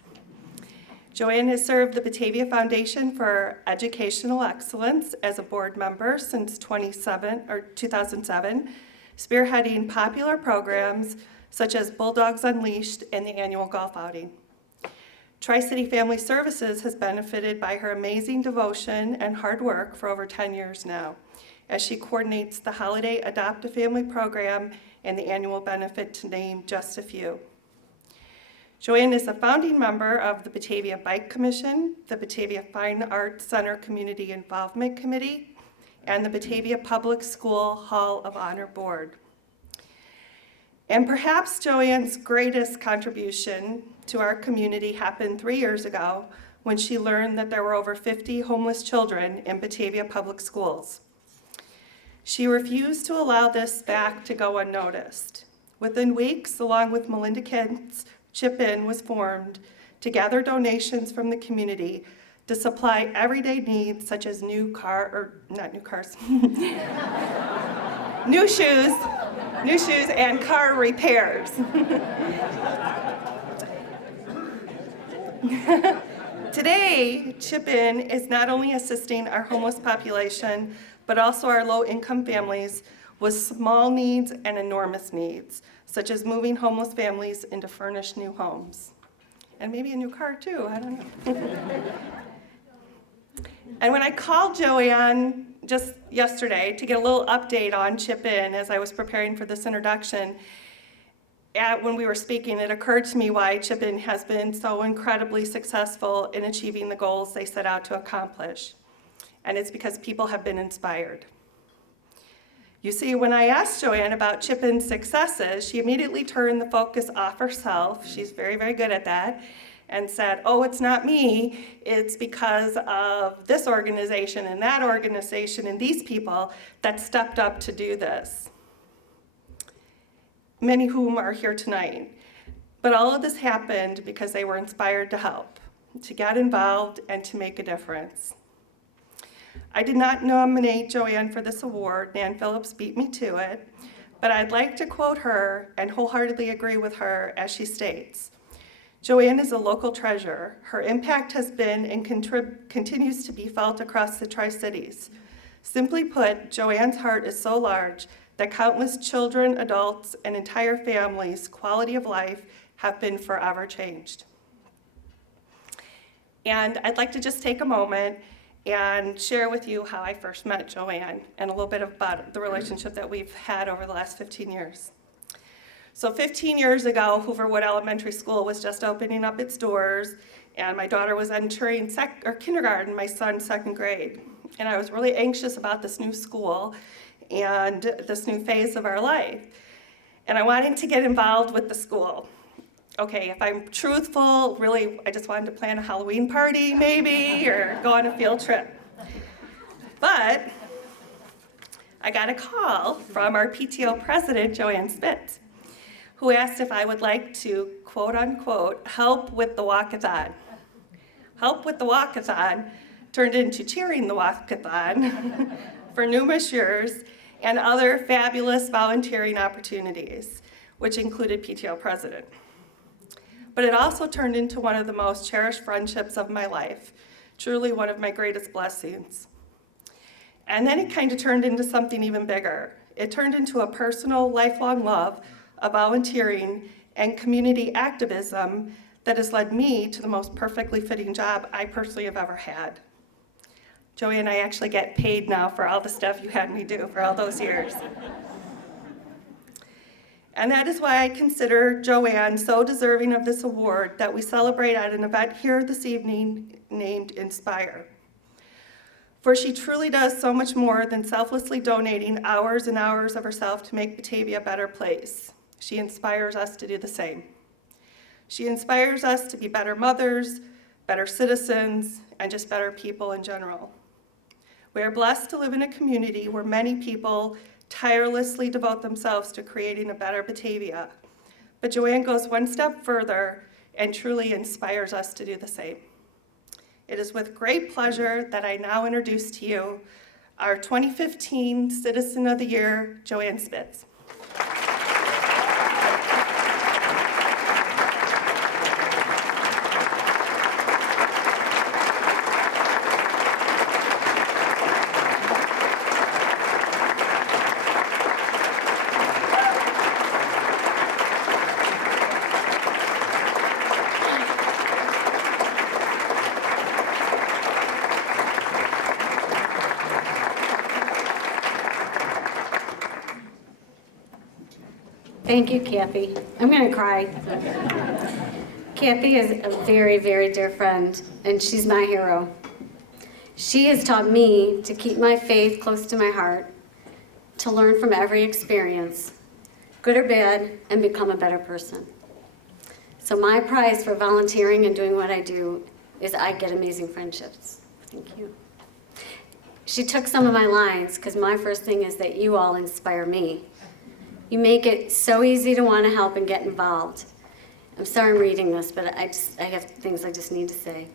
Joanne has served the Batavia Foundation for Educational Excellence as a board member since 2007, spearheading popular programs such as Bulldogs Unleashed and the annual golf outing. Tri-City Family Services has benefited by her amazing devotion and hard work for over 10 years now, as she coordinates the Holiday Adopt a Family program and the annual benefit, to name just a few. Joanne is a founding member of the Batavia Bike Commission, the Batavia Fine Arts Center Community Involvement Committee, and the Batavia Public School Hall of Honor Board. And perhaps Joanne's greatest contribution to our community happened 3 years ago when she learned that there were over 50 homeless children in Batavia Public Schools. She refused to allow this fact to go unnoticed. Within weeks, along with Melinda Kent's Chip In was formed to gather donations from the community to supply everyday needs such as new shoes and car repairs. Today, Chip In is not only assisting our homeless population, but also our low-income families with small needs and enormous needs, such as moving homeless families into furnished new homes. And maybe a new car too, I don't know. And when I called Joanne just yesterday to get a little update on Chip In as I was preparing for this introduction, when we were speaking, it occurred to me why Chip In has been so incredibly successful in achieving the goals they set out to accomplish. And it's because people have been inspired. You see, when I asked Joanne about Chip In's successes, she immediately turned the focus off herself. She's very, very good at that. And said, oh, it's not me. It's because of this organization and that organization and these people that stepped up to do this. Many whom are here tonight. But all of this happened because they were inspired to help, to get involved, and to make a difference. I did not nominate Joanne for this award. Nan Phillips beat me to it. But I'd like to quote her and wholeheartedly agree with her as she states, Joanne is a local treasure. Her impact has been and continues to be felt across the Tri-Cities. Simply put, Joanne's heart is so large that countless children, adults, and entire families' quality of life have been forever changed. And I'd like to just take a moment and share with you how I first met Joanne and a little bit about the relationship that we've had over the last 15 years. So 15 years ago, Hooverwood Elementary School was just opening up its doors, and my daughter was entering kindergarten, my son's second grade. And I was really anxious about this new school and this new phase of our life. And I wanted to get involved with the school. Okay, if I'm truthful, really, I just wanted to plan a Halloween party, maybe, or go on a field trip. But I got a call from our PTO president, Joanne Spitz, who asked if I would like to, quote unquote, help with the walkathon. Help with the walkathon turned into cheering the walkathon for numerous years and other fabulous volunteering opportunities, which included PTO president. But it also turned into one of the most cherished friendships of my life, truly one of my greatest blessings. And then it kind of turned into something even bigger. It turned into a personal, lifelong love of volunteering and community activism that has led me to the most perfectly fitting job I personally have ever had. Joey and I actually get paid now for all the stuff you had me do for all those years. And that is why I consider Joanne so deserving of this award that we celebrate at an event here this evening named Inspire. For she truly does so much more than selflessly donating hours and hours of herself to make Batavia a better place. She inspires us to do the same. She inspires us to be better mothers, better citizens, and just better people in general. We are blessed to live in a community where many people tirelessly devote themselves to creating a better Batavia. But Joanne goes one step further and truly inspires us to do the same. It is with great pleasure that I now introduce to you our 2015 Citizen of the Year, Joanne Spitz. Thank you, Kathy. I'm going to cry. Kathy is a very, very dear friend, and she's my hero. She has taught me to keep my faith close to my heart, to learn from every experience, good or bad, and become a better person. So my prize for volunteering and doing what I do is I get amazing friendships. Thank you. She took some of my lines, because my first thing is that you all inspire me. You make it so easy to want to help and get involved. I'm sorry I'm reading this, but I have things I just need to say.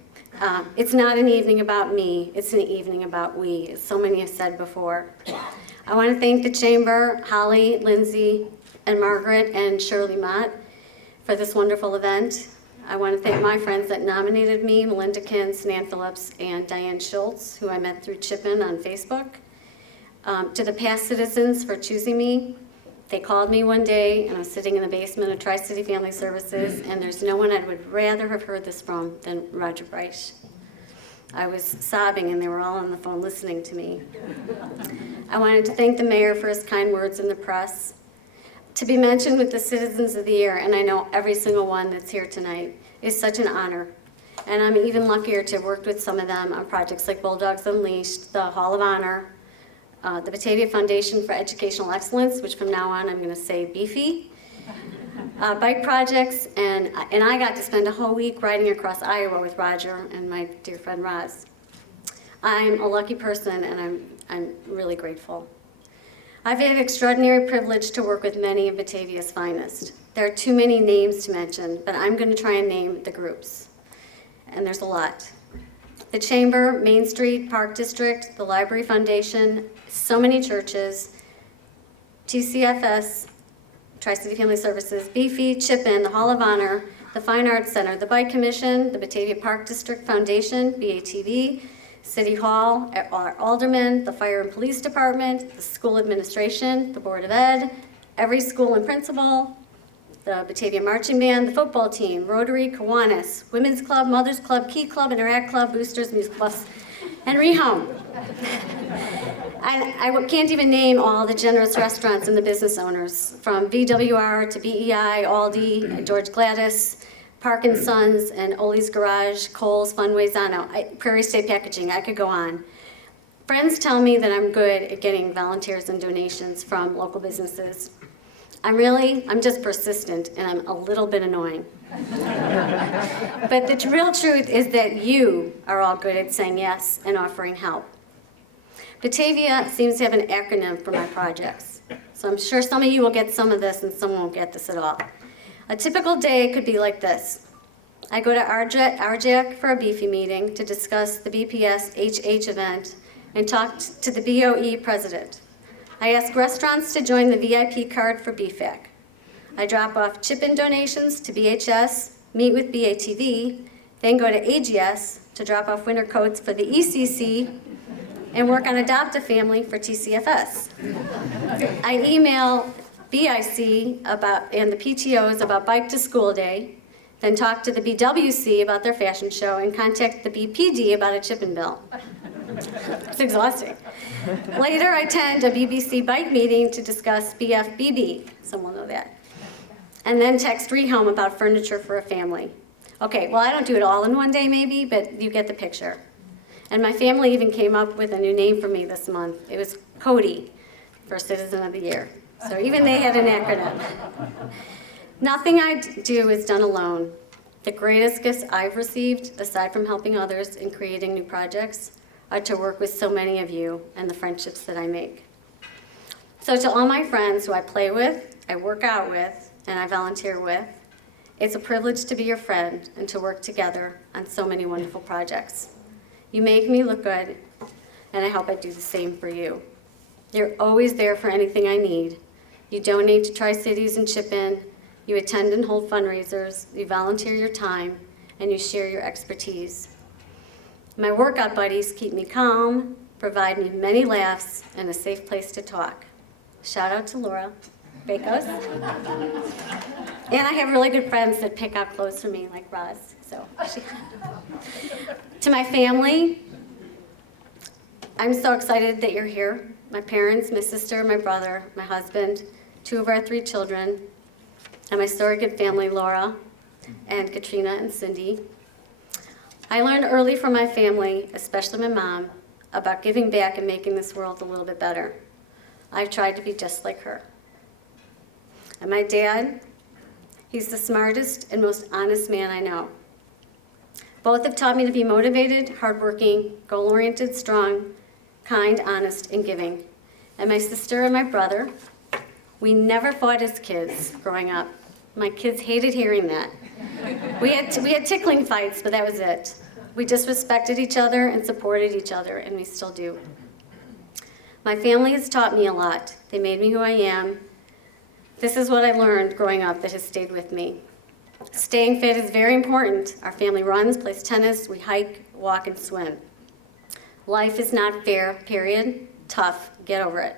It's not an evening about me, it's an evening about we, as so many have said before. I want to thank the Chamber, Holly, Lindsay, and Margaret, and Shirley Mott for this wonderful event. I want to thank my friends that nominated me, Melinda Kinn, Snan Phillips, and Diane Schultz, who I met through Chippin on Facebook. To the past citizens for choosing me. They called me one day, and I was sitting in the basement of Tri-City Family Services, and there's no one I would rather have heard this from than Roger Bryce. I was sobbing, and they were all on the phone listening to me. I wanted to thank the mayor for his kind words in the press. To be mentioned with the Citizens of the Year, and I know every single one that's here tonight, is such an honor. And I'm even luckier to have worked with some of them on projects like Bulldogs Unleashed, the Hall of Honor, the Batavia Foundation for Educational Excellence, which from now on I'm going to say beefy, bike projects, and I got to spend a whole week riding across Iowa with Roger and my dear friend Roz. I'm a lucky person, and I'm really grateful. I've had an extraordinary privilege to work with many of Batavia's finest. There are too many names to mention, but I'm going to try and name the groups, and there's a lot. The Chamber, Main Street, Park District, the Library Foundation, so many churches, TCFS, Tri-City Family Services, Beefy, Chippin, the Hall of Honor, the Fine Arts Center, the Bike Commission, the Batavia Park District Foundation, BATV, City Hall, our aldermen, the Fire and Police Department, the school administration, the Board of Ed, every school and principal, the Batavia Marching Band, the football team, Rotary, Kiwanis, Women's Club, Mothers Club, Key Club, Interact Club, Boosters, Music Plus, and Rehome. I can't even name all the generous restaurants and the business owners, from VWR to BEI, Aldi, George Gladys, Park and Sons, and Oli's Garage, Kohl's, Funway, Zano, Prairie State Packaging, I could go on. Friends tell me that I'm good at getting volunteers and donations from local businesses. I'm just persistent, and I'm a little bit annoying. But the real truth is that you are all good at saying yes and offering help. Batavia seems to have an acronym for my projects, so I'm sure some of you will get some of this and some won't get this at all. A typical day could be like this. I go to RJAC for a Beefy meeting to discuss the BPS HH event and talk to the BOE president. I ask restaurants to join the VIP card for BFAC. I drop off chip-in donations to BHS, meet with BATV, then go to AGS to drop off winter coats for the ECC, and work on Adopt a Family for TCFS. I email BIC and the PTOs about Bike to School Day, then talk to the BWC about their fashion show, and contact the BPD about a chip-in bill. It's exhausting. Later, I attend a BBC bike meeting to discuss BFBB, some will know that, and then text Rehome about furniture for a family. Okay, well, I don't do it all in one day maybe, but you get the picture. And my family even came up with a new name for me this month. It was Cody for Citizen of the Year. So even they had an acronym. Nothing I do is done alone. The greatest gifts I've received, aside from helping others and creating new projects, are to work with so many of you and the friendships that I make. So to all my friends who I play with, I work out with, and I volunteer with, it's a privilege to be your friend and to work together on so many wonderful projects. You make me look good, and I hope I do the same for you. You're always there for anything I need. You donate to Tri-Cities and chip in, you attend and hold fundraisers, you volunteer your time, and you share your expertise. My workout buddies keep me calm, provide me many laughs, and a safe place to talk. Shout out to Laura Bakos. And I have really good friends that pick out clothes for me, like Roz. To my family, I'm so excited that you're here. My parents, my sister, my brother, my husband, 2 of our 3 children, and my surrogate family, Laura, and Katrina and Cindy. I learned early from my family, especially my mom, about giving back and making this world a little bit better. I've tried to be just like her. And my dad, he's the smartest and most honest man I know. Both have taught me to be motivated, hardworking, goal-oriented, strong, kind, honest, and giving. And my sister and my brother, we never fought as kids growing up. My kids hated hearing that. We had tickling fights, but that was it. We just respected each other and supported each other, and we still do. My family has taught me a lot. They made me who I am. This is what I learned growing up that has stayed with me. Staying fit is very important. Our family runs, plays tennis, we hike, walk, and swim. Life is not fair, period. Tough, get over it.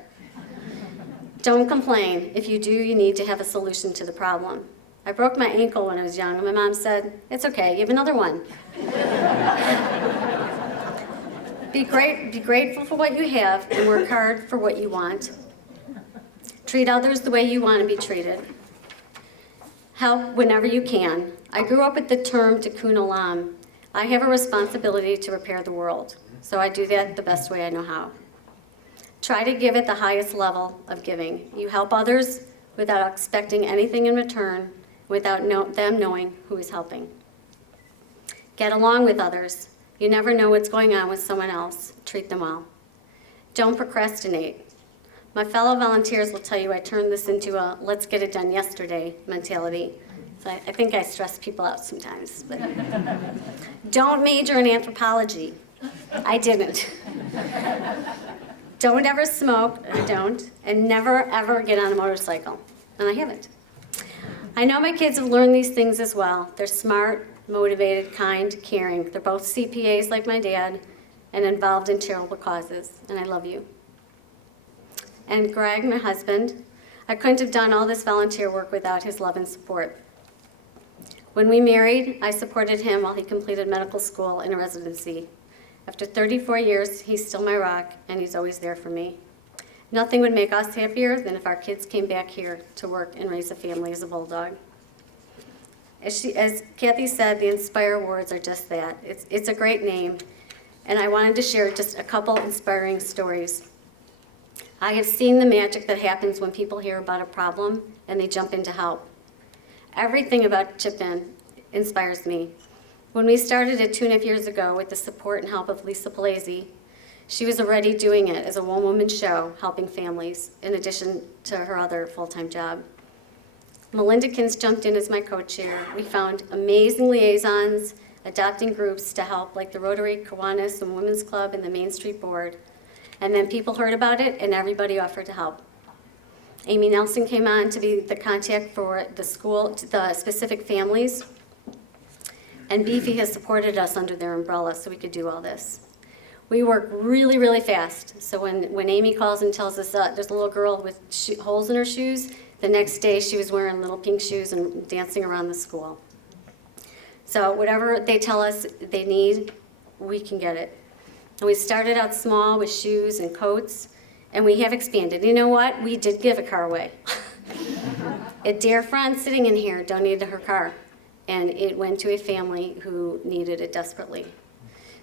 Don't complain. If you do, you need to have a solution to the problem. I broke my ankle when I was young, and my mom said, "It's okay, you have another one." Be grateful for what you have and work hard for what you want. Treat others the way you want to be treated. Help whenever you can. I grew up with the term tikkun olam. I have a responsibility to repair the world, so I do that the best way I know how. Try to give at the highest level of giving. You help others without expecting anything in return, without them knowing who is helping. Get along with others. You never know what's going on with someone else. Treat them well. Don't procrastinate. My fellow volunteers will tell you I turned this into a let's get it done yesterday mentality. So I think I stress people out sometimes. But don't major in anthropology. I didn't. Don't ever smoke, I don't, and never ever get on a motorcycle. And I haven't. I know my kids have learned these things as well. They're smart, motivated, kind, caring. They're both CPAs like my dad and involved in charitable causes, and I love you. And Greg, my husband, I couldn't have done all this volunteer work without his love and support. When we married, I supported him while he completed medical school and a residency. After 34 years, he's still my rock, and he's always there for me. Nothing would make us happier than if our kids came back here to work and raise a family as a bulldog. As Kathy said, the Inspire Awards are just that. It's a great name, and I wanted to share just a couple inspiring stories. I have seen the magic that happens when people hear about a problem and they jump in to help. Everything about Chip In inspires me. When we started it 2.5 years ago with the support and help of Lisa Palazzi, she was already doing it as a one-woman show, helping families, in addition to her other full-time job. Melinda Kins jumped in as my co-chair. We found amazing liaisons, adopting groups to help, like the Rotary Kiwanis and Women's Club and the Main Street Board. And then people heard about it, and everybody offered to help. Amy Nelson came on to be the contact for the school, the specific families. And Beefy has supported us under their umbrella so we could do all this. We work really, really fast. So when Amy calls and tells us there's a little girl with holes in her shoes, the next day she was wearing little pink shoes and dancing around the school. So whatever they tell us they need, we can get it. And we started out small with shoes and coats, and we have expanded. You know what? We did give a car away. A dear friend sitting in here donated her car, and it went to a family who needed it desperately.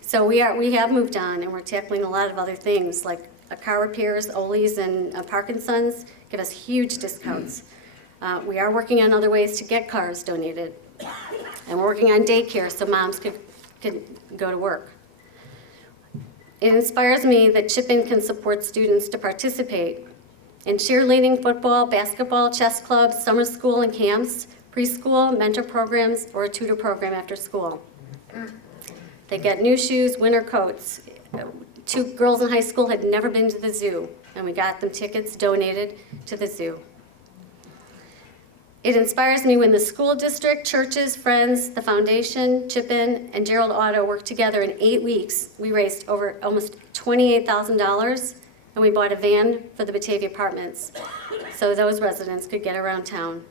So we have moved on, and we're tackling a lot of other things, like car repairs. Ollie's and Parkinson's give us huge discounts. We are working on other ways to get cars donated. And we're working on daycare so moms could go to work. It inspires me that Chip-In can support students to participate in cheerleading, football, basketball, chess clubs, summer school and camps, preschool, mentor programs, or a tutor program after school. They get new shoes, winter coats. 2 girls in high school had never been to the zoo, and we got them tickets donated to the zoo. It inspires me when the school district, churches, friends, the foundation, Chip-In, and Gerald Auto worked together in 8 weeks. We raised over almost $28,000, and we bought a van for the Batavia apartments so those residents could get around town.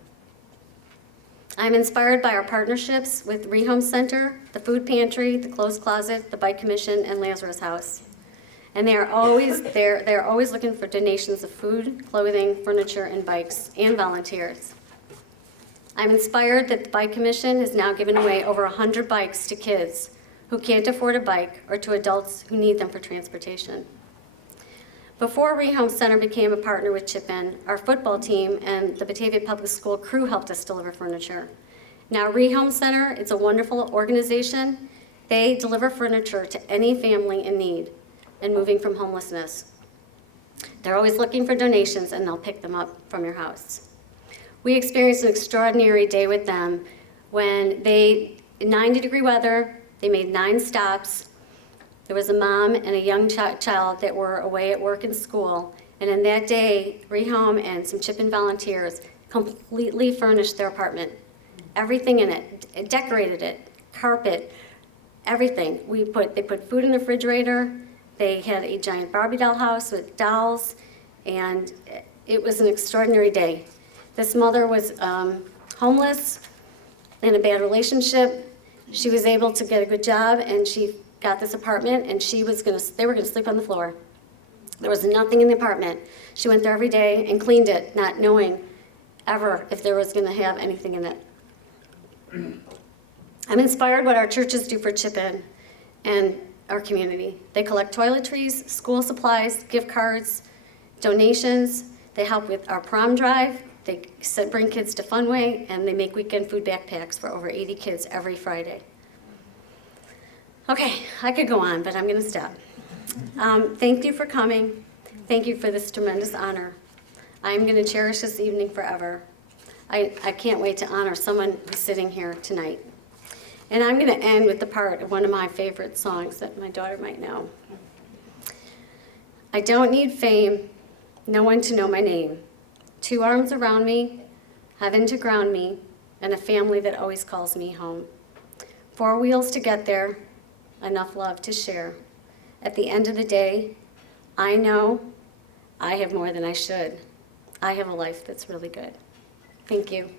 I'm inspired by our partnerships with Rehome Center, the Food Pantry, the Clothes Closet, the Bike Commission, and Lazarus House. And they're always looking for donations of food, clothing, furniture, and bikes, and volunteers. I'm inspired that the Bike Commission has now given away over 100 bikes to kids who can't afford a bike or to adults who need them for transportation. Before Rehome Center became a partner with Chip-In, our football team and the Batavia Public School crew helped us deliver furniture. Now Rehome Center, it's a wonderful organization. They deliver furniture to any family in need and moving from homelessness. They're always looking for donations and they'll pick them up from your house. We experienced an extraordinary day with them when in 90-degree weather, they made 9 stops. There was a mom and a young child that were away at work and school. And in that day, Rehome and some Chip-In volunteers completely furnished their apartment. Everything in it, decorated it, carpet, everything. They put food in the refrigerator. They had a giant Barbie doll house with dolls, and it was an extraordinary day. This mother was homeless, in a bad relationship. She was able to get a good job, and she got this apartment, and they were gonna sleep on the floor. There was nothing in the apartment. She went there every day and cleaned it, not knowing ever if there was gonna have anything in it. I'm inspired what our churches do for Chip-In and our community. They collect toiletries, school supplies, gift cards, donations. They help with our prom drive. They bring kids to Funway, and they make weekend food backpacks for over 80 kids every Friday. Okay, I could go on, but I'm going to stop. Thank you for coming. Thank you for this tremendous honor. I'm going to cherish this evening forever. I can't wait to honor someone who's sitting here tonight. And I'm going to end with the part of one of my favorite songs that my daughter might know. I don't need fame, no one to know my name. 2 arms around me, heaven to ground me, and a family that always calls me home. 4 wheels to get there, enough love to share. At the end of the day, I know I have more than I should. I have a life that's really good. Thank you.